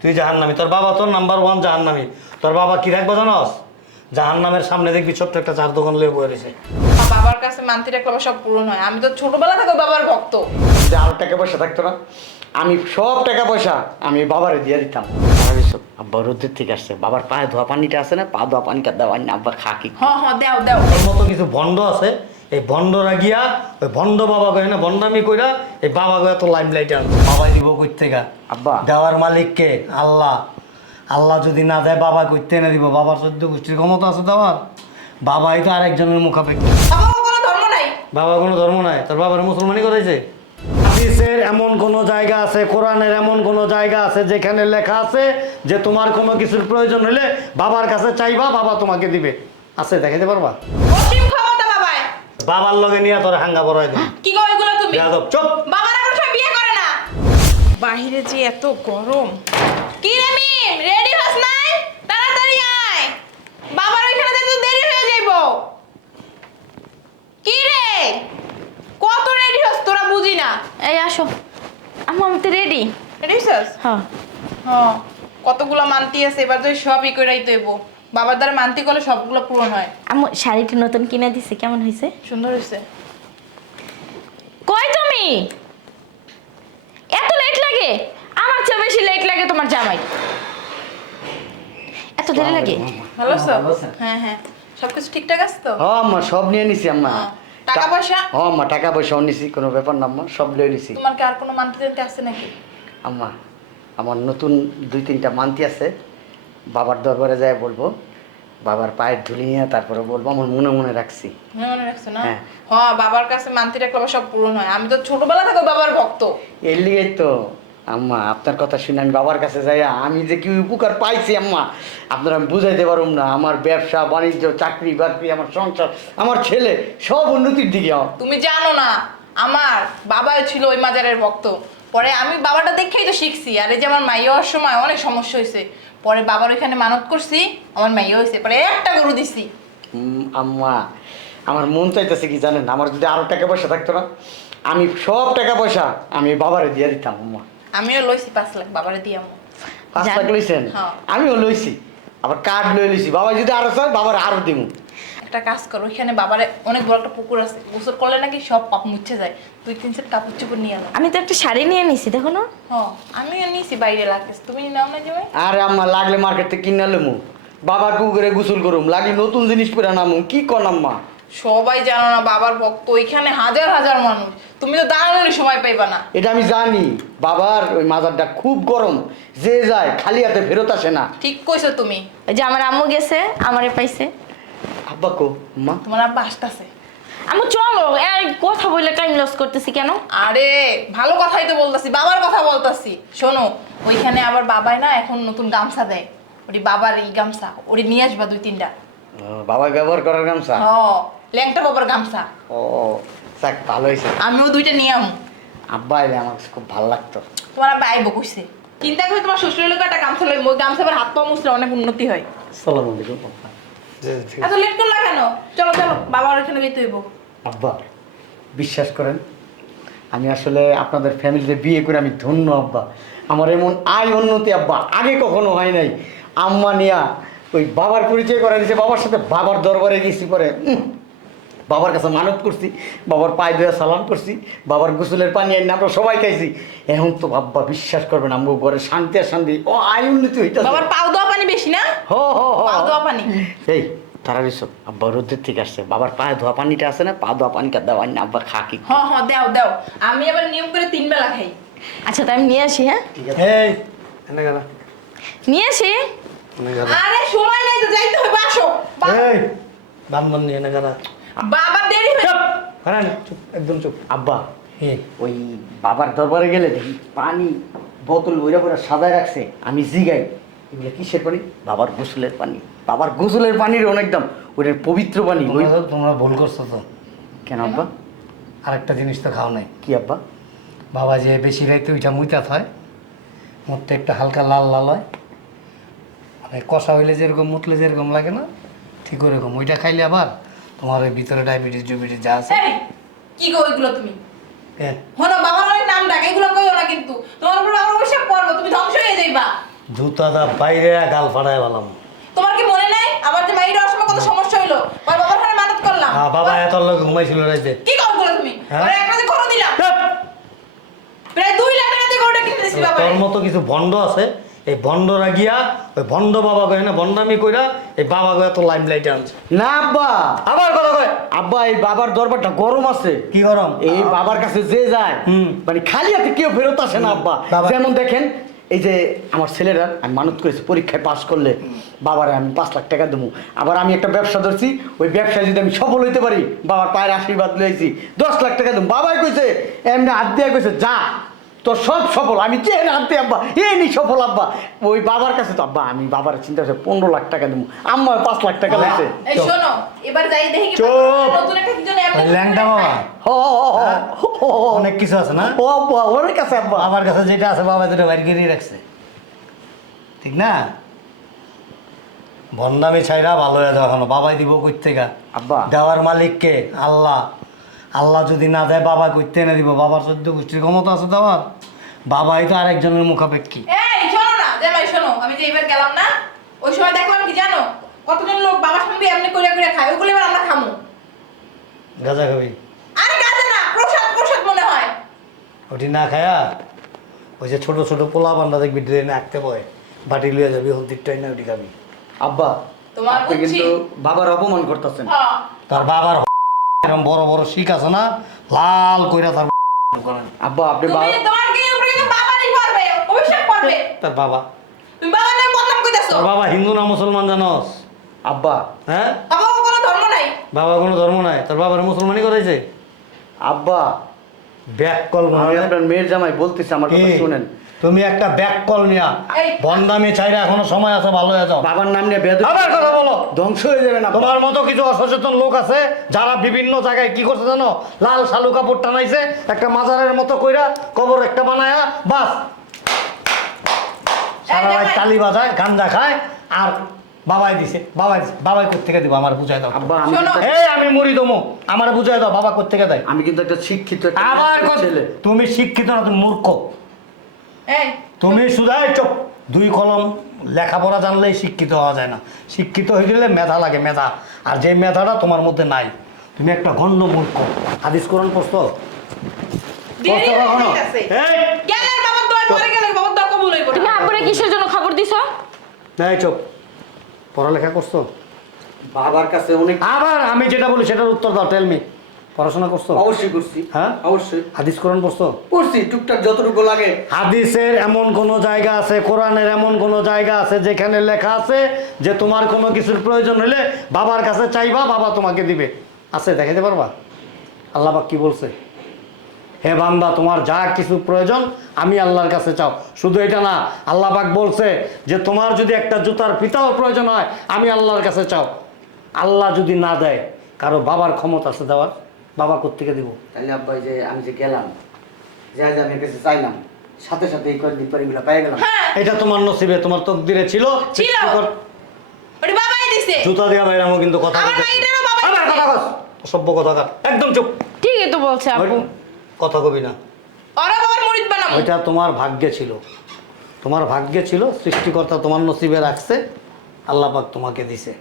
তুই জাহান্নামি। তোর বাবা তোর নাম্বার ওয়ান জাহান্নামি। তোর বাবা কি রাখব জানস? জাহান্নামের সামনে দেখবি ছোট্ট একটা চার দোকান লেবু রয়েছে। আমার বাবার কাছে মানতে রাখলে আমার সব পূরণ হয়। আমি তো ছোটবেলা থেকে বাবার ভক্ত। যে আরও টাকা পয়সা থাকতো না আমি সব টাকা পয়সা আমি বাবারে দিয়ে দিতাম। ভাবিস আব্বা রোদের থেকে আসছে। বাবার পায়ে ধোয়া পানিটা আছে না? পা ধোয়া পানিটা দেওয়া না আব্বা খা কি। হ হ দেও দেও। তোর মতো কিছু ভণ্ড আছে? এই ভণ্ডরা গিয়া ওই ভণ্ড বাবা কই না ভণ্ডামি কইরা এই বাবা গয়া তো লাইম লাইট আনছে। বাবাই দিব কই থেকে আব্বা। দেওয়ার মালিককে আল্লাহ। আল্লাহ যদি না দেয় বাবা কইতে না দিব। বাবার চোদ্দ গোষ্ঠীর ক্ষমতা আছে দেওয়ার বাবাই তো আরেকজনের মুখাপেক্ষি। আমার কোনো ধর্ম নাই। বাবা কোনো ধর্ম নাই। তোর বাবার মুসলমানই করেছে? হাদিসের এমন কোন জায়গা আছে কোরআনের এমন কোন জায়গা আছে যেখানে লেখা আছে যে তোমার কোনো কিছুর প্রয়োজন হলে বাবার কাছে চাইবা বাবা তোমাকে দিবে। আছে দেখাইতে পারবা? বাবার লগে নিয়ে তোর হাঙ্গা বড় একদম কি গো এগুলো তুমি? যাদব চুপ। বাবার এখন সব বিয়ে করে না। বাহিরে যে এত গরম। কি রে মিম? রেডি হস নাই? তাড়াতাড়ি আয়। বাবার ওইখানে যেতে দেরি হয়ে যাইব। কি রে? কত রেডি হস তোরা বুঝি না? এই আসো। আম্মু আমি তো রেডি রেডি হস? হ্যাঁ। হ্যাঁ। কতগুলো মানতি আছে এবার তো সবই কইরাই দেব। বাবার দ্বারা মানতি করলে সবগুলো পূরণ হয়। আম্মু শাড়িটি নতুন কিনে দিছে কেমন হয়েছে? সুন্দর হয়েছে। কই তুমি? এত লেট লাগে? আমার চেয়ে বেশি লেট লাগে তোমার জামাই। এত দেরি লাগে? ভালো আছো? আছি। হ্যাঁ হ্যাঁ। সবকিছু ঠিকঠাক আছে? তো হ আম্মা সব নিয়ে নিছি আম্মা। হ্যাঁ। টাকা পয়সা? হ আম্মা টাকা পয়সাও নিছি কোনো ব্যাপার না আম্মা সব লয়ে নিছি। তোমার কি আর কোনো মানতি টানতি আছে নাকি? আম্মা আমার নতুন দুই তিনটা মান্তি আছে। বাবার দরবারে যায় বলব বাবার পায়ের ধুলি নিয়ে তারপরে বলব আমার মনে মনে রাখছি। মনে রাখছো না? হ্যাঁ। হ্যাঁ বাবার কাছে মানতি রাখলে সব পূরণ হয়। আমি তো ছোটবেলা থেকে বাবার ভক্ত। এর তো আম্মা আপনার কথা শুনে আমি বাবার কাছে যাই আমি যে কি উপকার পাইছি আম্মা আপনারা আমি বুঝাইতে পারুম না। আমার ব্যবসা বাণিজ্য চাকরি বাকরি আমার সংসার আমার ছেলে সব উন্নতির দিকে। তুমি জানো না আমার বাবাই ছিল ওই মাজারের ভক্ত। পরে আমি বাবাটা দেখেই তো শিখছি। আর এই যে আমার মাইয়া হওয়ার সময় অনেক সমস্যা হয়েছে। পরে বাবার ওইখানে মানত করছি আমার মাইয়া হয়েছে। পরে একটা গরু দিছি। উম, আম্মা আমার মন চাইতেছে কি জানেন আমার যদি আরও টাকা পয়সা থাকতো না আমি সব টাকা পয়সা আমি বাবারে দিয়ে দিতাম আম্মা। আমিও লইছি পাঁচ লাখ বাবারে দিয়ে আমো পাঁচ জান- লাখ লইছেন? হ্যাঁ। আমিও লইছি। আবার কার্ড লই লইছি। বাবা যদি আরও চায় বাবার আরও দিব একটা কাজ করো ওইখানে বাবারে অনেক বড় একটা পুকুর আছে গোসল করলে নাকি সব পাপ মুছে যায়। দুই তিন সেট কাপড় চোপড় নিয়ে আমি তো একটা শাড়ি নিয়ে নিছি দেখো না। হ্যাঁ আমিও নিয়েছি বাইরে লাগতেছ। তুমি নাও না যাবে আরে আম্মা লাগলে মার্কেট থেকে কিনে লমু। বাবার পুকুরে গোসল করুম লাগলে নতুন জিনিস পরে নামু। কি কর আম্মা? সবাই জানো না বাবার ভক্ত ওইখানে হাজার হাজার মানুষ। তুমি তো দাঁড়ানোরই সময় পাইবা না। এটা আমি জানি বাবার ওই মাজারটা খুব গরম। যে যায় খালি হাতে ফেরত আসে না। ঠিক কইছো তুমি। ওই যে আমার আম্মু গেছে আমারে পাইছে। আব্বা কো মা। তোমার আব্বা আসতেছে। আম্মু চলো এই কথা বলে টাইম লস করতেছি কেন? আরে ভালো কথাই তো বলতাছি বাবার কথা বলতাছি। শোনো ওইখানে আবার বাবাই না এখন নতুন গামছা দেয়। ওটি বাবার এই গামছা ওটি নিয়ে আসবা দুই তিনটা। ও, বাবার ব্যবহার করার গামছা? হ ল্যাংটা বাবার গামছা। ও যাক ভালো হয়েছে আমিও দুইটা নিয়ে আমু। আব্বা এলে আমার খুব ভালো লাগতো। তোমার আব্বা আইব কইছে। চিন্তা করে তোমার শ্বশুরের লোক একটা গামছা লই ওই গামছা হাত পা মুছলে অনেক উন্নতি হয়। সালাম আলাইকুম। এত লেট করলা কেন? চলো চলো বাবার ওখানে যেতে হইব। আব্বা বিশ্বাস করেন আমি আসলে আপনাদের ফ্যামিলিতে বিয়ে করে আমি ধন্য আব্বা। আমার এমন আয় উন্নতি আব্বা আগে কখনো হয় নাই। আম্মা নিয়া ওই বাবার পরিচয় করে দিয়েছে বাবার সাথে বাবার দরবারে গেছি পরে বাবার কাছে মানত করছি বাবার পায়ে ধুয়ে সালাম করছি বাবার গোসলের পানি আনি আমরা সবাই খাইছি। এখন তো আব্বা বিশ্বাস করবে না আমগো ঘরে শান্তি আর শান্তি। ও আয় উন্নতি হইতেছে। বাবার পাও দেওয়া পানি বেশি না? হো হো হো। পাও দেওয়া পানি। এই তারা বিশব আব্বা রোদের থেকে আসছে। বাবার পায়ে ধোয়া পানিটা আছে না পা ধোয়া পানিটা দেওয়া না আব্বা খা কি। হ হ দাও দাও। আমি আবার নিয়ম করে তিন বেলা খাই। আচ্ছা তো আমি নিয়ে আসি হ্যাঁ? ঠিক আছে। এই এনে গানা নিয়ে আসি? আরে সময় নাই তো যাইতে হবে আসো। এই বান্ধব নিয়ে এনে গানা বাবার দেরি হয়ে। চুপ হারান চুপ একদম চুপ। আব্বা ওই বাবার দরবারে গেলে দেখি পানি বোতল ওইরা করে সাজায় রাখছে আমি জিগাই। এগুলো কিসের পানি? বাবার গোসলের পানি। বাবার গোসলের পানির অনেক দাম ওইটার পবিত্র পানি। ওই তোমরা তো- তোমরা ভুল করছ তো। কেন আব্বা? আরেকটা জিনিস তো খাও নাই। কি আব্বা? বাবা যে বেশি রাইতে ওইটা মুইতাত হয় মুখটা একটা হালকা লাল লাল হয়। মানে কষা হইলে যেরকম মুতলে যেরকম লাগে না ঠিক ওরকম ওইটা খাইলে আবার তোমার ওই ভিতরে ডায়াবেটিস জুবিটিস যা আছে। এই, কি গো এগুলো তুমি? হ্যাঁ, হলো বাবার অনেক নাম ডাক এগুলো কইও না কিন্তু। তোমার উপর আমার অভিশাপ পড়ব তুমি ধ্বংস হয়ে যাইবা। জুতা দা বাইরে গাল ফাটায় ভালাম তোমার কি মনে নাই? আমার যে মাইয়ের অসময় কত সমস্যা হইল? ওর বাবার ঘরে মাদত করলাম। আহ, বাবা এত লোক ঘুমাইছিল রাইতে। কি কল বলে তুমি? হ্যাঁ? ওরে একটা ঘর দিলাম। প্রায় দুই লাখ টাকা দিয়ে গরুটা কিনে দিয়েছি বাবা তোর মতো কিছু ভণ্ড আছে? এই ভণ্ডরা গিয়া ওই ভণ্ড বাবা কয় না ভণ্ডামি কইরা এই বাবা কয় তো লাইম লাইটে আনছে। না আব্বা। আবার কথা কয়। আব্বা এই বাবার দরবারটা গরম আছে। কি গরম? এই বাবার কাছে যে যায় হুম। মানে খালি হাতে কেউ ফেরত আসে না আব্বা। বাবা- যেমন দেখেন এই যে আমার ছেলেরা আমি মানত করেছি পরীক্ষায় পাশ করলে বাবারে আমি পাঁচ লাখ টাকা দেবো। আবার আমি একটা ব্যবসা ধরছি ওই ব্যবসায় যদি আমি সফল হইতে পারি বাবার পায়ের আশীর্বাদ লইছি দশ লাখ টাকা দেবো। বাবাই কইছে এমনি হাত দিয়ে কইছে যা তোর সব সফল। আমি চেয়ে দিয়ে আব্বা এই নি সফল আব্বা। ওই বাবার কাছে তো আব্বা আমি বাবার চিন্তা করছে পনেরো লাখ টাকা দেবো। আম্মা পাঁচ লাখ টাকা লাগছে এই শোনো এবার যাই দেখি নতুন একটা কি জন্য ল্যাংটা বাবা। ও ও, ও, ও, ও, ও, অনেক কিছু আছে না? ও আব্বা অনেক আছে আব্বা। আমার কাছে যেটা আছে বাবা দুটো বাইর গিয়ে রাখছে। ঠিক না? ভন্ডামি ছাইরা ভালো হয়ে যাও এখনও। বাবাই দিব কই থেকে? আব্বা। দেওয়ার মালিককে? আল্লাহ। আল্লাহ যদি না দেয় বাবা কইতে না দিব। বাবার চোদ্দ গোষ্ঠীর ক্ষমতা আছে দেওয়ার বাবাই তো আরেকজনের মুখাপেক্ষী। এই শোনো না। জামাই শোনো। আমি যে এবার গেলাম না ওই সময় দেখলাম কি জানো? কতজন লোক বাবার সঙ্গে এমনি করে করে খায় ওগুলো এবার আমরা খামো। গাজা খাবি? আরে গাছে না প্রসাদ প্রসাদ মনে হয়। ওটি না খায়া ওই যে ছোট ছোট পোলা বান্ডা দেখবি ড্রেনে আঁকতে বয়। বাটি লইয়া যাবি হলদিরটাই না ওটি খাবি। আব্বা তোমার কিন্তু বাবার অপমান করতেছেন। হ্যাঁ। তার বাবার এরকম বড় বড় শিখ আছে না লাল কইরা তার করেন। আব্বা আপনি তুমি বা- তোমার কি উপরে কিন্তু বাবারই করবে অভিশাপ করবে তার বাবা। তুমি বাবার নামে বদনাম কইতাছো? তোর বাবা হিন্দু না মুসলমান জানস? আব্বা। হ্যাঁ? বাবা কোনো ধর্ম নাই। বাবা কোনো ধর্ম নাই। তোর বাবার মুসলমানই করেছে। আব্বা। ব্যাক কল আমি আপনার মেয়ের জামাই বলতেছি আমার কথা শুনেন। তুমি একটা ব্যাক কল নিয়া। বন্দামি চাইরা এখনও সময় আছে ভালো হয়ে যাও। বাবার নাম নিয়ে বেদ আবার কথা বলো। ধ্বংস হয়ে যাবে না। তোমার মতো কিছু অসচেতন লোক আছে যারা বিভিন্ন জায়গায় কি করছে জানো? লাল শালু কাপড় টানাইছে একটা মাজারের মতো কইরা কবর একটা বানায়া বাস। সারা রাত তালি বাজায় গান্দা খায় আর বাবাই দিছে বাবাই দিছে বাবাই কোথেকে দিব? আমার বুঝাই দাও। আব্বা আমি এই আমি মরি দমো। আমার বুঝাই দাও বাবা কোথেকে দেয়? আমি কিন্তু একটা শিক্ষিত আবার ছেলে। তুমি শিক্ষিত না তুমি মূর্খ। এই তুমি শুধাই চোখ দুই কলম লেখাপড়া জানলেই শিক্ষিত হওয়া যায় না। শিক্ষিত হয়ে গেলে মেধা লাগে মেধা। আর যে মেধাটা তোমার মধ্যে নাই তুমি একটা গণ্ড মূর্খ। হাদিস কোরআন পড়ছো? দেরি পড়ছো হয়ে কখনো? যাইতাছে। এই, গেলেন বাবার দোয়া পরে গেলেন বাবার দোয়া কবুল হইব তুমি আব্বুরে কিসের জন্য খবর দিছো? এই চোখ পড়ালেখা করছ? বাবার কাছে অনেক আবার আমি যেটা বলি সেটার উত্তর দাও টেলমি পড়াশোনা করছ? অবশ্যই করছি। হ্যাঁ? অবশ্যই। হাদিস কোরআন পড়ছো? করছি টুকটাক যতটুকু লাগে। হাদিসের এমন কোনো জায়গা আছে কোরআনের এমন কোনো জায়গা আছে যেখানে লেখা আছে যে তোমার কোনো কিছুর প্রয়োজন হলে বাবার কাছে চাইবা বাবা তোমাকে দিবে। আছে দেখাতে পারবা? আল্লাহ পাক কি বলছে? হে বান্দা তোমার যা কিছু প্রয়োজন আমি আল্লাহর কাছে চাও। শুধু এটা না আল্লাহ পাক বলছে যে তোমার যদি একটা জুতার ফিতাও প্রয়োজন হয় আমি আল্লাহর কাছে চাও। আল্লাহ যদি না দেয় কারও বাবার ক্ষমতা আছে দেওয়ার? বাবা কোত্থেকে দিব? তাহলে আব্বা এই যে আমি যে গেলাম যা যা আমি কাছে চাইলাম সাথে সাথে এই কয়েকদিন পরে এগুলো পেয়ে গেলাম। হ্যাঁ। এটা তোমার নসিবে তোমার তকদিরে ছিল। ছিল। ওটি বাবাই দিছে। জুতা দেওয়া বাইরামও কিন্তু কথা আমার বলতে- মাইটারও বাবাই আবার কথা কস অসভ্য কথা কার। একদম চুপ। ঠিকই তো বলছে আব্বু। কথা কবি না। ওরা বাবার মুরিদ বানাবো। ওইটা তোমার ভাগ্যে ছিল। তোমার ভাগ্যে ছিল সৃষ্টিকর্তা তোমার নসিবে রাখছে আল্লাহ পাক তোমাকে দিছে।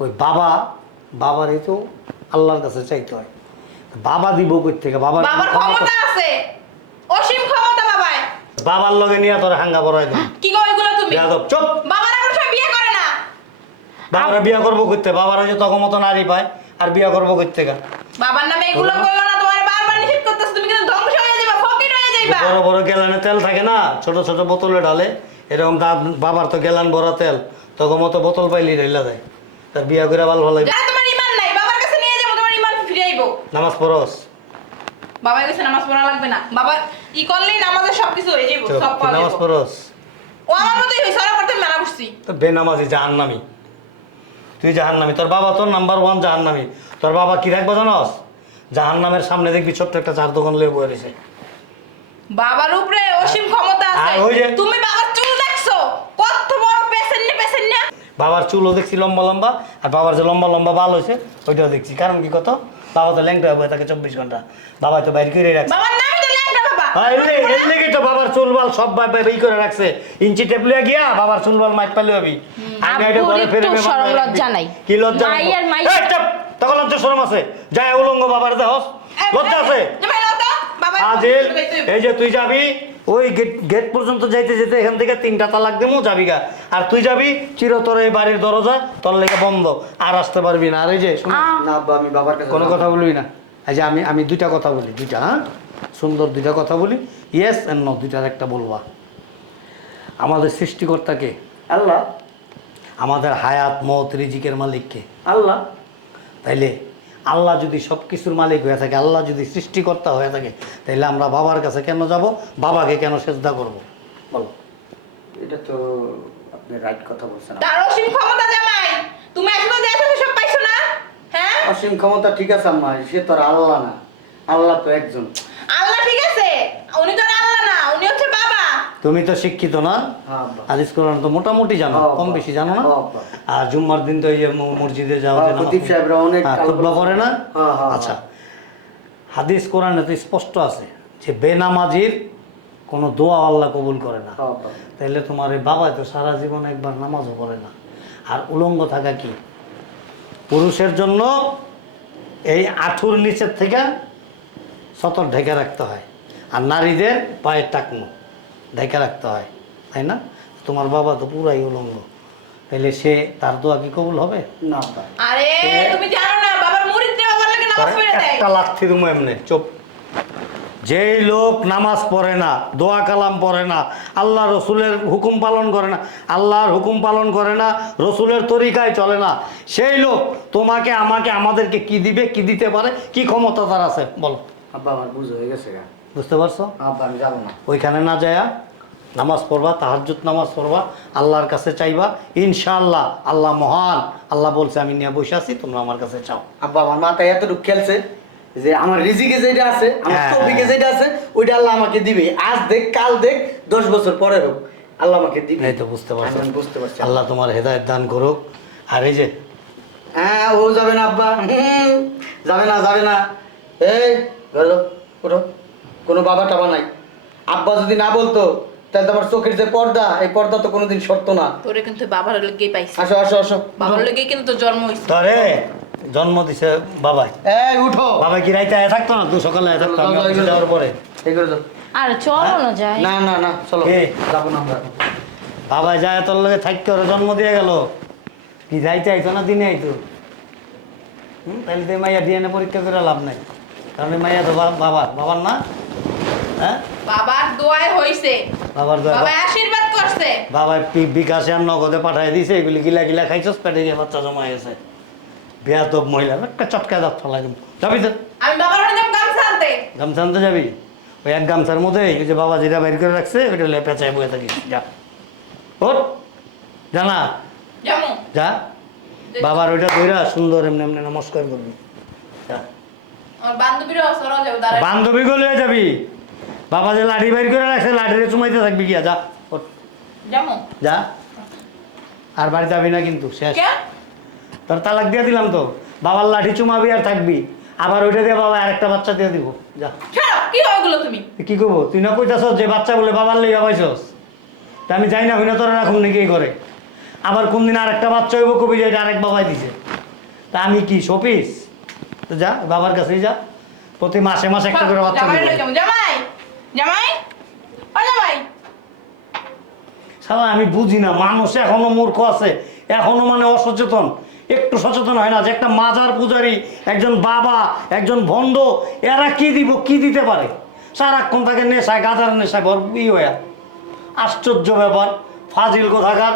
ওই বাবা বাবারই তো আল্লাহর কাছে চাইতে হয়। বাবা দিব কই থেকে বাবার কি বাবার ক্ষমতা? আছে। অসীম ক্ষমতা বাবায় বাবার লগে নিয়ে তোর হাঙ্গা বড়াই দিন কি কও এগুলো তুমি? বেয়াদব চুপ। বাবার এখন সব বিয়ে করে না? বাবারা বিয়া করব করতে বাবারা যে তখন মতো নারী পায় আর বিয়া করব করতে গা। বাবার নামে এগুলো কইও না তোমার বারবার নিষেধ করতেছ তুমি কিন্তু ধ্বংস হয়ে যাবে ফকির হয়ে যাইবা। বড় বড় গেলানে তেল থাকে না ছোট ছোট বোতলে ঢালে এরকম বাবার তো গেলান ভরা তেল তখন মতো বোতল পাইলি ঢেলা দেয় তার বিয়া করে ভালো ভালো যারা তোমার ইমান নাই বাবার কাছে নিয়ে যাব তোমার ইমান ফিরে আইবো নামাজ পড়স। বাবা কইছে নামাজ পড়া লাগবে না। বাবা ই করলেই নামাজের সব কিছু হয়ে চুপ, সব পাওয়া নামাজ পড়স। ও আমার মতোই হইছে ওরা করতে মেলা করছি তো বেনামাজি জাহান্নামি। তুই জাহান্নামি। তোর বাবা তোর নাম্বার ওয়ান জাহান্নামি। তোর বাবা কি রাখব জানস? জাহান্নামের সামনে দেখবি ছোট্ট একটা চার দোকান লয়ে বয়ে রয়েছে বাবার উপরে অসীম ক্ষমতা আছে। আর তুমি বাবার চুল দেখছ কত বড় পেশেন্ট না পেশেন্ট না বাবার চুলও দেখছি লম্বা লম্বা আর বাবার যে লম্বা লম্বা বাল হয়েছে ওইটাও দেখছি। কারণ কি কত? বাবা তো ল্যাংটা হয়ে তাকে চব্বিশ ঘণ্টা। বাবা তো বাইরে করে রাখছে। বাবার তো সব করে রাখছে। ইঞ্চি গিয়া বাবার পাইলে হবি। আমি এটা ঘরে লজ্জা নাই। কি লজ্জা চুপ! তখন লজ্জা শরম আছে। যায় উলঙ্গ বাবার দেহস লজ্জা আছে। আজিল এই যে তুই যাবি ওই গেট গেট পর্যন্ত যাইতে যেতে এখান থেকে তিনটা তালাক দেবো যাবি গা। আর তুই যাবি চিরতর এই বাড়ির দরজা তোর লেগে বন্ধ আর আসতে পারবি না। আর এই যে শোন, না আমি বাবার কাছে কোনো কথা বলবি না। এই যে আমি আমি দুইটা কথা বলি দুইটা হ্যাঁ? সুন্দর দুইটা কথা বলি। ইয়েস এন্ড নো দুইটার একটা বলবা। আমাদের সৃষ্টিকর্তাকে আল্লাহ। আমাদের হায়াত মত রিজিকের মালিককে আল্লাহ। তাইলে আল্লাহ যদি সব কিছুর মালিক হয়ে থাকে আল্লাহ যদি সৃষ্টিকর্তা হয়ে থাকে তাহলে আমরা বাবার কাছে কেন যাব? বাবাকে কেন সেজদা করব? বলো। এটা তো আপনি রাইট কথা বলছেন। তার অসীম ক্ষমতা জামাই তুমি এখনও দেখো সব পাইছো না? হ্যাঁ? অসীম ক্ষমতা ঠিক আছে আম্মা সে তো আর আল্লাহ না। আল্লাহ তো একজন আল্লাহ ঠিক আছে উনি তো আর আল্লাহ না উনি হচ্ছে বাবা তুমি তো শিক্ষিত না হ্যাঁ আব্বা। কোরআন তো মোটামুটি জানো হ্যাঁ, কম বেশি জানো না? হ্যাঁ, আর জুম্মার দিন তো এই যে ম- মসজিদে যাও যে নামাজ খতিব করে না? আচ্ছা। হাদিস কোরআনে তো স্পষ্ট আছে যে বেনামাজির কোনো দোয়া আল্লাহ কবুল করে না। তাইলে তোমার এই বাবা তো সারা জীবন একবার নামাজও পড়ে না। আর উলঙ্গ থাকা কি? পুরুষের জন্য এই আঁঠুর নিচের থেকে সতর ঢেকে রাখতে হয়। আর নারীদের পায়ের টাকনো। ঢেকে রাখতে হয় তাই না? তোমার বাবা তো পুরাই উলঙ্গ। তাইলে সে তার দোয়া কি কবুল হবে? না আব্বা আরে তুমি জানো না বাবার মুরিদরে বাবার লাগে নামাজ পড়ে দেয়। একটা লাথি তুমি এমনি চুপ। যেই লোক নামাজ পড়ে না দোয়া কালাম পড়ে না আল্লাহ রসুলের হুকুম পালন করে না আল্লাহর হুকুম পালন করে না রসুলের তরিকায় চলে না সেই লোক তোমাকে আমাকে আমাদেরকে কি দিবে কি দিতে পারে কি ক্ষমতা তার আছে বলো। আব্বা আমার বুঝ হয়ে গেছে বুঝতে পারছ? আব্বা আমি যাব না। ওইখানে না যায়া নামাজ পড়বা তাহাজ্জুদ নামাজ পড়বা আল্লাহর কাছে চাইবা। ইনশাআল্লাহ আল্লাহ মহান। আল্লাহ বলছে আমি নিয়ে বসে আছি তোমরা আমার কাছে চাও। আব্বা আমার মাথায় এতটুকু খেলছে যে আমার রিজিকে যেটা আছে আমার হ্যাঁ। তৌফিকে যেটা আছে ওইটা আল্লাহ আমাকে দিবে। আজ দেখ কাল দেখ দশ বছর পরে হোক আল্লাহ আমাকে দিবে। এই তো বুঝতে পারছ। আমি বুঝতে পারছি। আল্লাহ তোমার হেদায়ত দান করুক। আর এই যে হ্যাঁ ও যাবে না আব্বা। হুম, যাবে না যাবে না। এই গেলো ওঠো। কোনো বাবা টাবা নাই। আব্বা যদি না বলতো তাহলে চোখের যে পর্দা এই পর্দা তো কোনোদিন সরতো না। তোরে কিন্তু বাবার লেগেই পাইছি। আসো আসো আসো। বাবার লেগেই কিন্তু জন্ম হইছে। তরে জন্ম দিছে বাবাই। এই উঠো। বাবা কি রাইতে আয়া থাকতো না? তুই সকালে আয়া থাকতো আমি অফিসে যাওয়ার পরে। এই করে দাও। আর চলো না যাই। না না না চলো। যাব না আমরা বাবা যায় তোর লগে থাকতে ওর জন্ম দিয়ে গেল। কি যাইতে আইতো না দিনে আইতো? হুম তাহলে তো মাইয়া ডিএনএ পরীক্ষা করে লাভ নাই। কারণ মাইয়া তো বা- বাবার। বাবার না? হ্যাঁ? বাবার দোয়ায় হইছে। বাবার দয়া বাবা আশীর্বাদ করছে। বাবা বিকাশে আর নগদে পাঠাই দিছে এগুলি গিলা গিলা খাইছস পেটে গিয়ে বাচ্চা জমা মহিলা একটা চটকা দাঁত যাবি তো? আমি বাবার হাতে যাব গামছা আনতে। গামছা আনতে যাবি? ওই এক গামছার মধ্যে যে বাবা যেটা বের করে রাখছে ওইটা লে পেঁচায় বয়ে থাকিস। যা। ওট জানা যা। বাবার ওইটা ধইরা সুন্দর এমনি এমনি নমস্কার করবি। যা। বান্ধবী গলে যাবি। বাবা যে লাঠি বাইর করে রাখছে লাঠিরে চুমাইতে থাকবি গিয়া যা যা। আর বাড়ি যাবি না কিন্তু শেষ। তোর তালাক দিয়ে দিলাম তো। বাবার লাঠি চুমাবি আর থাকবি। আবার ওইটা দিয়ে বাবা আরেকটা বাচ্চা দিয়ে দিব। যা। কি হয় ওগুলো তুমি? কি করব তুই না কইতাছস যে বাচ্চা বলে বাবার লেগে পাইছস? তা আমি যাই না হই না তোরা রাখুন নাকি এই করে আবার কোন দিন আরেকটা বাচ্চা হইব কবি যে আরেক বাবাই দিছে। তা আমি কি শপিস তো যা বাবার কাছেই যা। প্রতি মাসে মাসে একটা করে বাচ্চা জামাই! জামাই? ও জামাই। সালা আমি বুঝি না, মানুষ এখনও মূর্খ আছে, এখনও মানে অসচেতন। একটু সচেতন হয় না যে একটা মাজার পূজারি, একজন বাবা, একজন ভণ্ড, এরা কি দিব, কি দিতে পারে? সারাক্ষণ তাকে নেশায় গাজার নেশায় ভর ই হয়ে। আশ্চর্য ব্যাপার, ফাজিল কোথাকার।